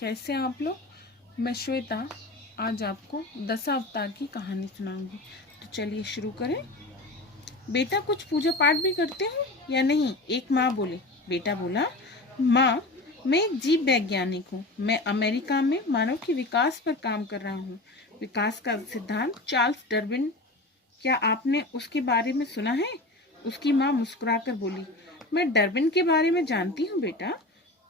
कैसे हैं आप लोग। मैं श्वेता आज आपको दशावतार की कहानी सुनाऊंगी। तो चलिए शुरू करें। बेटा कुछ पूजा पाठ भी करते हो या नहीं, एक माँ बोली। बेटा बोला, माँ मैं एक जीव वैज्ञानिक हूँ। मैं अमेरिका में मानव के विकास पर काम कर रहा हूँ। विकास का सिद्धांत चार्ल्स डार्विन, क्या आपने उसके बारे में सुना है? उसकी माँ मुस्कुराकर बोली, मैं डार्विन के बारे में जानती हूँ बेटा।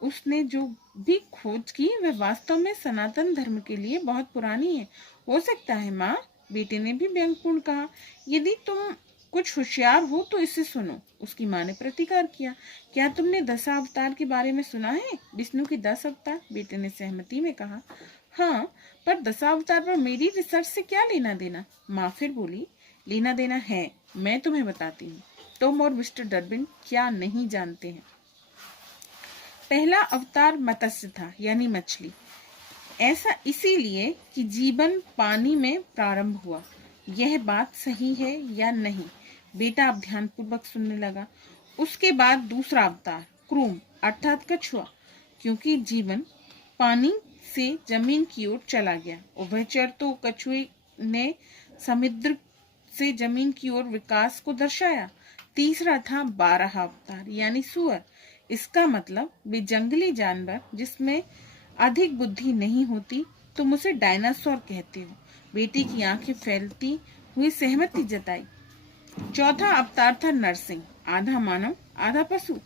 उसने जो भी खोज की वह वास्तव में सनातन धर्म के लिए बहुत पुरानी है। हो सकता है माँ, बेटे ने भी व्यंगपूर्ण कहा। यदि तुम कुछ होशियार हो तो इसे सुनो। उसकी माँ ने प्रतिकार किया, क्या तुमने दशावतार के बारे में सुना है? विष्णु के 10 अवतार, बेटे ने सहमति में कहा। हाँ, पर दशावतार पर मेरी रिसर्च से क्या लेना देना? माँ फिर बोली, लेना देना है, मैं तुम्हें बताती हूँ। तुम और मिस्टर डार्विन क्या नहीं जानते हैं। पहला अवतार मत्स्य था, यानी मछली। ऐसा इसीलिए कि जीवन पानी में प्रारंभ हुआ। यह बात सही है या नहीं? बेटा अब ध्यानपूर्वक सुनने लगा। उसके बाद दूसरा अवतार क्रूम अर्थात कछुआ, क्योंकि जीवन पानी से जमीन की ओर चला गया। उभयचर तो कछुए ने समुद्र से जमीन की ओर विकास को दर्शाया। तीसरा था 12 अवतार यानी सुअर। इसका मतलब वे जंगली जानवर जिसमें अधिक बुद्धि नहीं होती। तुम उसे डायनासोर कहते हो। बेटी की आंखें फैलती हुई सहमति जताई। चौथा अवतार था नरसिंह, आधा मानव आधा पशु,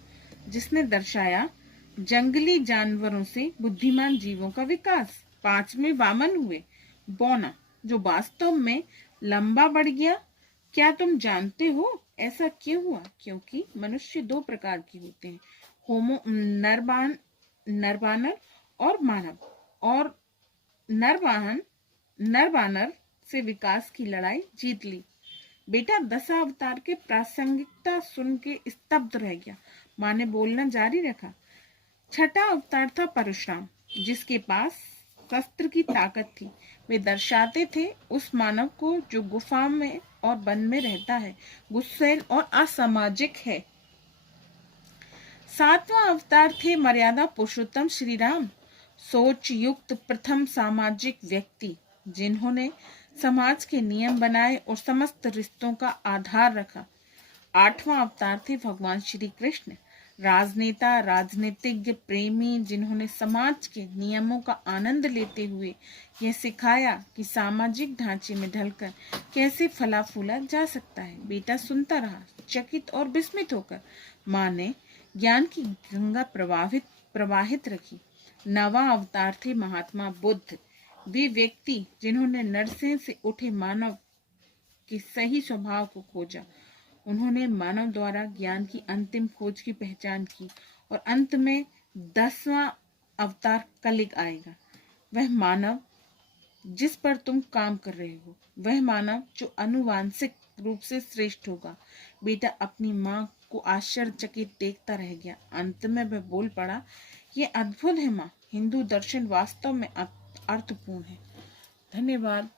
जिसने दर्शाया जंगली जानवरों से बुद्धिमान जीवों का विकास। पांचवें वामन हुए, बौना, जो वास्तव में लंबा बढ़ गया। क्या तुम जानते हो ऐसा क्यों हुआ? क्योंकि मनुष्य दो प्रकार के होते हैं, होमो नरवानर और मानव। और नरवानर से विकास की लड़ाई जीत ली। बेटा दशावतार के प्रासंगिकता सुन के स्तब्ध रह गया। माँ ने बोलना जारी रखा। छठा अवतार था परशुराम, जिसके पास शस्त्र की ताकत थी। वे दर्शाते थे उस मानव को जो गुफा में और वन में रहता है, गुस्सैल और असामाजिक है। सातवां अवतार थे मर्यादा पुरुषोत्तम श्री राम, सोच युक्त प्रथम सामाजिक व्यक्ति, जिन्होंने समाज के नियम बनाए और समस्त रिश्तों का आधार रखा। आठवां अवतार थे भगवान श्री कृष्ण, राजनेता, राजनीतिज्ञ, प्रेमी, जिन्होंने समाज के नियमों का आनंद लेते हुए यह सिखाया कि सामाजिक ढांचे में ढलकर कैसे फला फूला जा सकता है। बेटा सुनता रहा, चकित और विस्मित होकर। माँ ने ज्ञान की गंगा प्रवाहित रखी। नवा अवतार थे महात्मा बुद्ध, वे व्यक्ति जिन्होंने नरसिंह से उठे मानव के सही स्वभाव को खोजा। उन्होंने मानव द्वारा ज्ञान की अंतिम खोज की पहचान की। और अंत में 10वां अवतार कलिग आएगा। वह मानव जिस पर तुम काम कर रहे हो, वह मानव जो अनुवांशिक रूप से श्रेष्ठ होगा। बेटा अपनी माँ को आश्चर्यचकित देखता रह गया। अंत में वह बोल पड़ा, ये अद्भुत है माँ, हिंदू दर्शन वास्तव में अर्थपूर्ण है। धन्यवाद।